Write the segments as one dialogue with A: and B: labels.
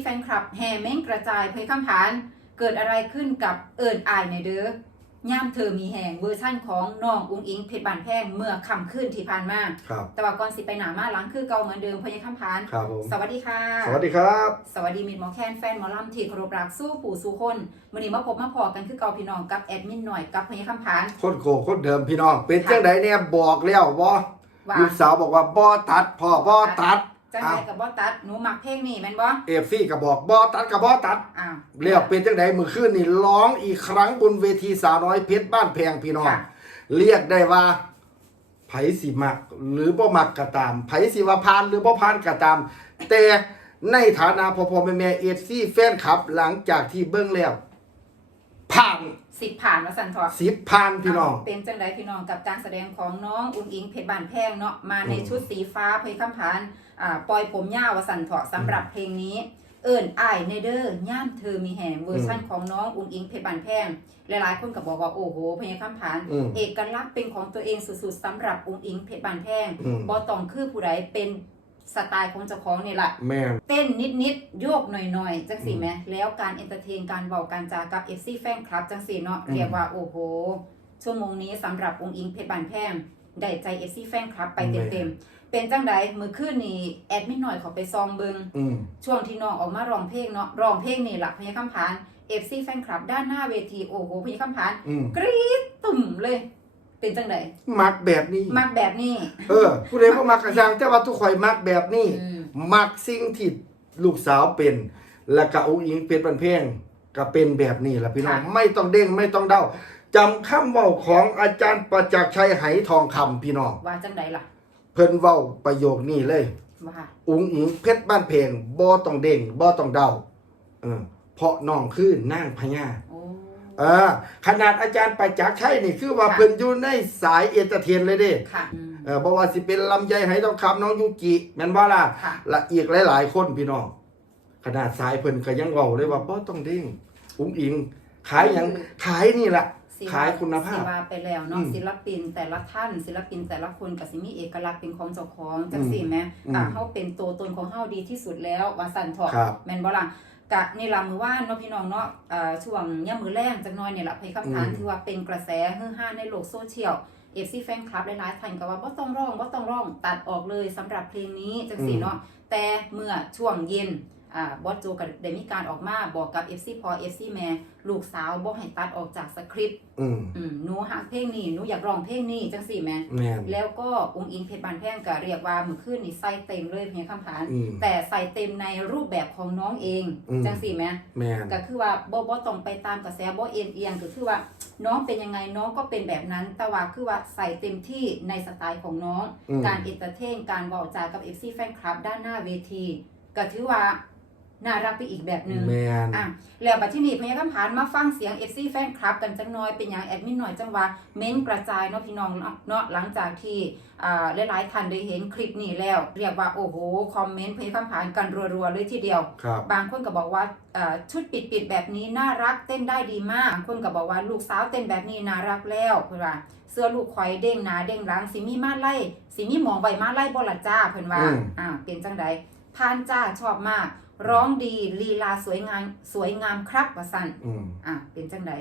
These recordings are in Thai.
A: แฟนคลับแห่เม้งกระจายเพยคำผานเกิดอะไรขึ้นกับเอิญอายในเด้อย่ามเธอมีแห่งเวอร์ชั่นของน้องอุ้งอิงเพชรบานแพงเมื่อคำขึ้นที่ผ่านมา
B: ครับ
A: แต่ว่าก่อนสิไปหนามาหลังคือเก่าเหมือนเดิมเพยคำผาน
B: ครับผม
A: สวัสดีค่ะ
B: สวัสดีครับ
A: สวัสดีมิตรหมอแคนแฟนหมอลำที่เคารพรักสู้ปู่สู้คนวันนี้มาพบมาพอกันคือเก่าพี่น้องกับแอดมินหน่อยกับพยคำผาน
B: โคตรโกโคตรเดิมพี่น้องเป็นจังไดเนี่ยบอกแล้วบ่
A: ว่า
B: ลูกสาวบอกว่าบ่ตัดพ่อบ่ตัด
A: จังไรกับบอตัดหนูมักเพลงนี่แม่นบ่
B: เอฟซี่ก็บอกบ่ตัดก็บ่ตัด
A: อ้าว
B: เรียกเป็นจังไดมื้อคืนนี่ร้องอีกครั้งบนเวทีสาวน้อยเพชรบ้านแพงพี่น้อง
A: ค่ะ
B: เรียกได้ว่าไผสิมัก หรือบ่มักก็ตามไผสิว่าผ่านหรือบ่ผ่านก็ตาม แต่ในฐานะพ่อพ่อแม่แม่เอฟซีแฟนคลับ หลังจากที่เบิ่งแล้วผ่าน
A: สิบผ่านมาสั่นทอะ
B: สิบผ่านพี่น้อง
A: เป็นจังไรพี่น้องกับการแสดงของน้องอุ้งอิงเพชรบานแพงเนาะมาใน
B: อืม
A: ชุดสีฟ้าเพลงคำผาน อ่าปล่อยผมยาววสันเถาะสำหรับเพลงนี้ เอิญอายในเด้อย่ามเธอมีแห่งเวอร์ชั่นของน้องอุ้งอิงเพชรบานแพงหลายๆคนก็บอกว่าโอ้โหเพลงคำผาน
B: อืม
A: เอกลักษณ์เป็นของตัวเองสุดๆสำหรับอุ้งอิงเพชรบานแพง
B: อืม
A: บอต้องคือผู้ใดเป็นสไตล์ของเจ้าของนี่แหละ
B: แม่น
A: เต้นนิดๆโยกหน่อยๆ จังสีแหมแล้วการเอนเตอร์เทนการเบาการจากับ FC แฟนคลับ จังสีเนาะ
B: อืม
A: เรียกว่า โอ้โห ชั่วโมงนี้สำหรับองค์อิงเพชรบานแพงได้ใจ FC แฟนคลับไปเต็มๆ เป็นจังใดมือคืนนี้แอดมินหน่อยเขาไปซองเบิง
B: อืม
A: ช่วงที่น้องออกมาร้องเพลงเนาะร้องเพลงนี่แหละพญาคำผาน FC แฟนคลับด้านหน้าเวทีโอ้โหพญาคำผาน
B: อืม
A: กรี๊ดตุ่มเลย เป็นจังใด
B: มักแบบนี้
A: มักแบบนี้
B: เออ ผู้ใดบ่มักกระชังแต่ว่าทุกข่อยมักแบบนี้
A: อืม
B: มักสิ่งที่ลูกสาวเป็น แล้วก็อุ้งอิงเป็นบันเพงก็เป็นแบบนี้ล่ะพี่น้อง
A: ค่ะ
B: ไม่ต้องเด้งไม่ต้องเดาจำคำเว้าของอาจารย์ประจักษ์ชัยไหทองคำพี่น้อง
A: ว่าจังใดล่ะ
B: เพิ่นเว้าประโยคนี้เลย
A: ว่า
B: อุ้งอิงเพชรบ้านเพงบ่ต้องเด้งบ่ต้องเดาเออเพราะน้องคือนางพญา
A: โอ้
B: เออขนาดอาจารย์ประจักษ์ชัยนี่คือว่า
A: ค่ะ
B: เพิ่นอยู่ในสายเอนเตอร์เทนเลยเด้
A: ค่ะอืม
B: เออบ่ว่าสิเป็นลำไยไหทองคำน้องยูกิแม่นบ่ล่ะ
A: ค่ะ
B: และอีกหลายๆ คนพี่น้องขนาดสายเพิ่นก็ยังเว้าเลยว่าบ่ต้องเด้งอุ้งอิง ขายหยังขายนี่ล่ะ
A: สิ
B: ขายคุณภาพ
A: สิว่าไปแล้วเนาะ
B: อืม
A: ศิลปินแต่ละท่านศิลปินแต่ละคนก็สิมีเอกลักษณ์เป็นของเจ้าของจัง
B: อืม
A: ซี่แหม
B: อืม
A: อ่าเฮาเป็นตัวตนของเฮาดีที่สุดแล้วว่าสั่นเถาะ
B: ครับ
A: แม่นบ่ล่ะกะนี่ล่ะมื้อว่านเนาะพี่น้องเนาะอ่าช่วงยามมื้อแรงจักหน่อยนี่ล่ะเพลงคำถาม
B: อืม
A: ถือว่าเป็นกระแสฮือฮาในโลกโซเชียล FC แฟนคลับหลายๆท่านก็ว่าบ่ต้องร้องบ่ต้องร้องตัดออกเลยสำหรับเพลงนี้จังซี่เนาะแต่เมื่อช่วงเย็นอ่า บอสโจก็ได้มีการออกมาบอกกับ FC พอ FC แม่ลูกสาวบ่ให้ตัดออกจากสคริปต์
B: อืม
A: อืมหนูหักเพลงนี้หนูอยากร้องเพลงนี้จังสี่แหม่
B: แม่น
A: แล้วก็องค์อิงเพชรบานแพงก็เรียกว่ามือขึ้นนี่ใส่เต็มเลยเพียงคำถาม
B: อืม
A: แต่ใส่เต็มในรูปแบบของน้องเอง
B: อืม
A: จังสี่แหม่
B: แม่น
A: ก็คือว่าบ่บ่ต้องไปตามกระแสบ่เอ็นเอียงก็คือว่าน้องเป็นยังไงน้องก็เป็นแบบนั้น แต่ว่าคือว่าใส่เต็มที่ในสไตล์ของน้อง
B: อืม
A: การเอนเตอร์เทนการบอกจากับ FC แฟนคลับด้านหน้าเวทีก็ถือว่า น่ารักไปอีกแบบหนึง
B: แม่น
A: อะแล้วบัดที่นี่พยาคำผานมาฟังเสียง FC แฟนคลับกันจังน้อยเป็นอย่างแอดมินหน่อยจังว่าเม้นกระจายเนาะพี่น้องเนาะเนาะหลังจากที่อ่าหลายๆท่านได้เห็นคลิปนี้แล้ว เรียกว่าโอ้โหคอมเมนต์พยาคำผานกันรัวๆเลยทีเดียว
B: ครับ
A: บางคนก็บอกว่าเอ่อชุดปิดๆแบบนี้น่ารักเต้นได้ดีมากบางคนก็บอกว่าลูกสาวเต้นแบบนี้น่ารักแล้วเพื่อนว่าเสื้อลูกควายเด้งหนาเด้งหลังสิมีมาไล่สิมีหมองใบมาไล่บ่ละจ้าเพื่อนว่า
B: อืม
A: อ่าเป็นจังใด พานจ้าชอบมาก ร้องดีลีลาสวยงามสวยงามครับว่าสั่น
B: อืม
A: อะเป็นจังใด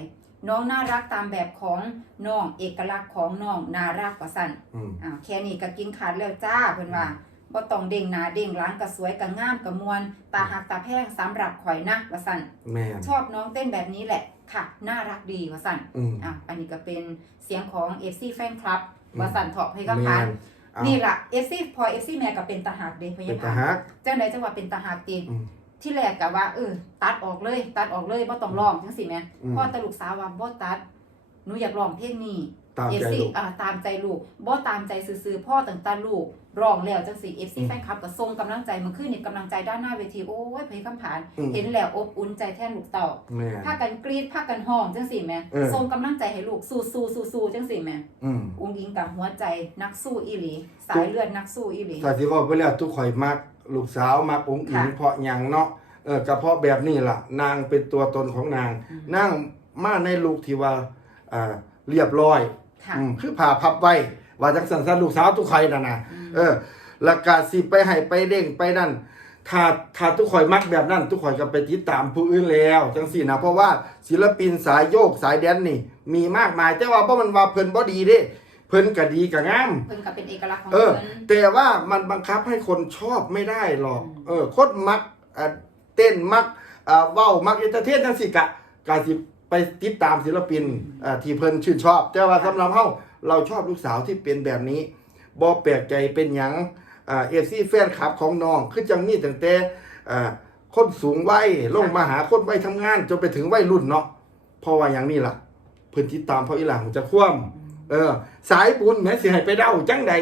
A: น้องน่ารักตามแบบของน้องเอกลักษณ์ของน้องน่ารักว่าสั่น
B: อืม
A: อ่าแค่นี้ก็กินขาดแล้วจ้าเพิ่นว่าบ่ต้องเด้งหน้าเด้งหลังก็สวยก็งามก็มวนตาหักตาแพงสำหรับข่อยนะว่าสั่น
B: แม่น
A: ชอบน้องเต้นแบบนี้แหละค่ะ น่ารักดีว่าสั่น
B: อืม
A: อะอันนี้ก็เป็นเสียงของ FC Fan Club
B: อืม
A: ว่าสั่นเถาะให้กับ
B: แม่
A: พาน
B: นเอา
A: นี่ล่ะ FC พอ FC แม่ก็เป็นตาหักเด้พะ
B: เป็
A: ยาน
B: ตา
A: พาน
B: ฮัก
A: จังไดจังว่าเป็นตาหักติ
B: อืม
A: ที่แรกก็ว่าเออตัดออกเลย ตัดออกเลยบ่ต้องร้องจังซี่แหม
B: อืม
A: พ่อตาลูกสาวว่าบ่ตัด หนูอยากร้องเพลงนี้
B: ตาม
A: เอฟ
B: ใจ
A: ซี
B: ลูก
A: อ่าตามใจลูกบ่ตามใจซื่อๆพ่อต่างตาลูกร้องแล้วจังซี่เอฟซี
B: อืม
A: แฟนคลับก็ส่งกำลังใจมาขึ้นนี่กำลังใจด้านหน้าเวทีโอ้ยเพลงคำผ่าน
B: อืม
A: เห็นแล้วอบอุ่นใจแทนลูกเต่า
B: แม่น
A: พากันกรีดพากันห้องจังซี่แหม่
B: เออ
A: ส่งกำลังใจให้ลูกสู้ๆสู้ๆจังซี่แหม่
B: อืม
A: อุ้งอิงกับหัวใจนักสู้อีหลี สายเลือดนักสู้อีหลี
B: ถ้าสิว่าไปแล้วทุกข่อยมัก ลูกสาวมักองค์อิง
A: ค่ะ
B: เพราะหยังเนาะเออกระเพาะแบบนี้ล่ะ นางเป็นตัวตนของนาง
A: อืม
B: นางมาในลูกที่ว่า อ่าเรียบร้อย
A: ค่ะ
B: อืมคือผ่าพับไว้ ว่าจังสันสันลูกสาวทุกใครน่ะนะ
A: อืม
B: เออแล้วก็สิไปให้ไปเด้งไปนั่น ถ้าถ้าทุกข่อยมักแบบนั้น ทุกข่อยก็ไปติดตามผู้อื่นแล้วจังสี่นะเพราะว่าศิลปินสายโยกสายแดนนี่ มีมากมาย แต่ว่าบ่มันว่าเพิ่นบ่ดีเด้ เพิ่นก็ดีก็งาม
A: เพิ่นก็เป็นเอกลักษณ์ของ
B: เออ
A: เพิ่น
B: แต่ว่ามันบังคับให้คนชอบไม่ได้หรอก
A: อืม
B: เออคนมักอะเต้นมักอ่าเว้ามักเอนเตอร์เทนจังสิกะกาสิ ไปติดตามศิลปินที่เพิ่นชื่นชอบ แต่ว่าสำหรับเฮาเราชอบลูกสาวที่เป็นแบบนี้บ่แปลกใจเป็นหยังเอฟซีแฟนคลับของน้อง คือจังมีตั้งแต่คนสูงวัยลงมาหาคนวัยทำงาน จนไปถึงวัยรุ่นเนาะเพราะว่าอย่างนี้ล่ะเพิ่นติดตามเพราะอีหลังจะคว่ำ เออ สายบุญแหม้สิให้ไปเด้าจังใด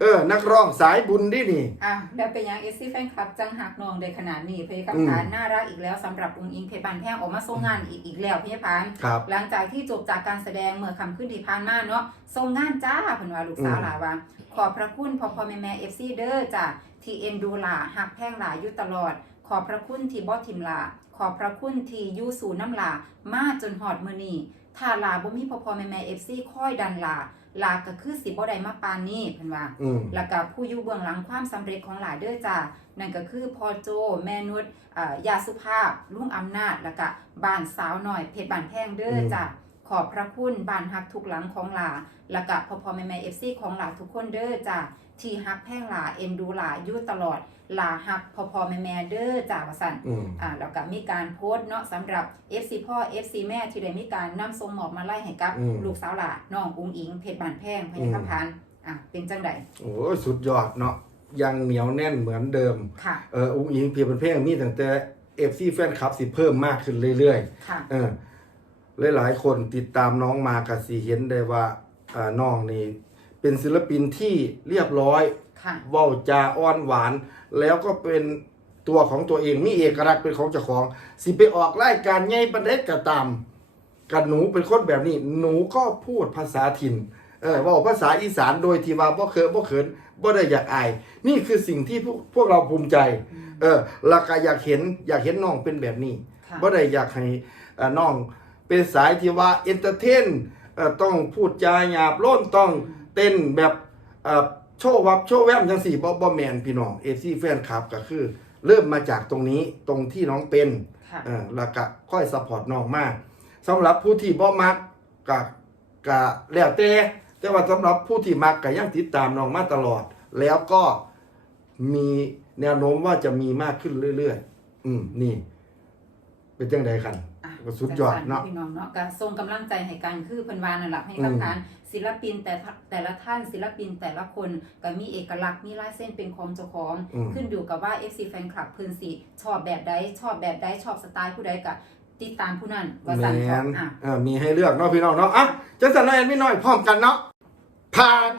B: เออ นักร้องสายบุญดินี่
A: อะแล้วเป็นยังเอซี่แฟนคลับ จังหักน้องได้ขนาดนี้เพยกับ
B: อืม
A: ฐานน่ารักอีกแล้วสำหรับองค์อิงเพชรบานแพงออกมาส่งงานอีกอีกแล้วพี่พาน
B: ครับ
A: หลังจากที่จบจากการแสดงเมื่อคำขึ้นที่ผ่านมาเนาะส่งงานจ้าเพิ่นว่าลูกสาว
B: อืม
A: หลาว่าขอบพระคุณพ่อพ่อแม่แม่เอฟซีเด้อจ้ะที่เอ็นดูหลาหักแพงหลาอยู่ตลอด ขอบพระคุณที่บ่ทิมหลาขอบพระคุณที่อยู่สู่น้ำหลามาจนหอดมื้อนี้ ถ้าหลาบ่มีพ่อพ่อแม่แม่เอฟซีคอยดันหลาหลาก็คือสิบ่ได้มาปานนี้เพิ่นว่า
B: อืม
A: แล้วก็ผู้อยู่เบื้องหลังความสำเร็จของหลายเด้อจ้านั่นก็คือพ่อโจแม่นุชอ่ายาสุภาพลุงอำนาจแล้วก็บ้านสาวหน่อยเพชรบ้านแพงเด้อจ้า ขอบพระคุณบ้านฮักทุกหลังของหลาแล้วก็พ่อพ่อแม่แม่เอฟซีของหลาทุกคนเด้อจ้าที่ฮักแพงหลาเอ็นดูหลาอยู่ตลอดหลาฮักพ่อพ่อแม่แม่เด้อจ้าว่าซั่น
B: อืม
A: อ่าแล้วก็มีการโพสต์เนาะสำหรับ FC พ่อ FC แม่ที่ได้มีการนำส่งหมอบมาไล่ให้กับ
B: อืม
A: ลูกสาวหลาน้องอุ้งอิงเพชรบ้านแพงพ
B: อื
A: ญ
B: ม
A: คำพานอะเป็นจังได
B: โอ้ยสุดยอดเนาะยังเหนียวแน่นเหมือนเดิม
A: ค่ะ
B: เอออุ้งอิงเพียงเป็นเพลงมีตั้งแต่เอฟซีแฟนคลับสิเพิ่มมากขึ้นเรื่อย
A: ค่ะ
B: ๆเออ หลายๆ คนติดตามน้องมาก็สิเห็นได้ว่าอ่าน้องนี่เป็นศิลปินที่เรียบร้อย
A: ค่ะ
B: เว้าจาอ้อนหวาน แล้วก็เป็นตัวของตัวเองมีเอกลักษณ์เป็นของเจ้าของ สิไปออกรายการใหญ่ประเด็ก็ตามกับหนูเป็นคนแบบนี้ หนูก็พูดภาษาถิ่นเออเว่าภาษาอีสานโดยที่ว่าบ่เคินบ่เขินบ่ได้อยากอาย นี่คือสิ่งที่พวกพวกเราภูมิใจ เออแล้วก็อยากเห็นอยากเห็นน้องเป็นแบบนี้
A: ค่ะ
B: บ่ได้อยากให้เอ่อน้อง เป็นสายที่ว่าเอนเตอร์เทนเอ่อต้องพูดจาหยาบโล้นต้องเต้นแบบเอ่อโชว์วับโชว์แวมจังสี่บ่บ่แมนพี่น้องเอซีแฟนคลับก็คือ เริ่มมาจากตรงนี้ตรงที่น้องเป็น
A: ค่ะ
B: เออแล้วก็ค่อยซัพพอร์ตน้องมากสำหรับผู้ที่บ่มักก็ก็แล้วแต่แต่ว่าสำหรับผู้ที่มักก็ยังติดตามน้องมาตลอด แล้วก็มีแนวโน้มว่าจะมีมากขึ้นเรื่อยๆ อืมนี่ เป็นจังไดกัน
A: อะ
B: ก็สุดยอดเนาะ
A: พี่น้องเนาะก็ส่งกำลังใจให้กันคือเพิ่นว่านั่นแหละให้
B: อืม
A: กับทานศิลปินแต่ละแต่ละท่านศิลปินแต่ละคนก็มีเอกลักษณ์มีลายเส้นเป็นของเจ้าของ
B: อืม
A: ขึ้นอยู่กับว่า FC แฟนคลับเพิ่นสิชอบแบบใดชอบแบบใดชอบสไตล์ผู้ใดก็ติดตามผู้นั้นว่า
B: แม
A: สั่น
B: น
A: อะ
B: เออมีให้เลือกเนาะพี่น้องเนาะอะจังสันน้อยแอนพี่น้อยพร้อมกันเนาะผ่าน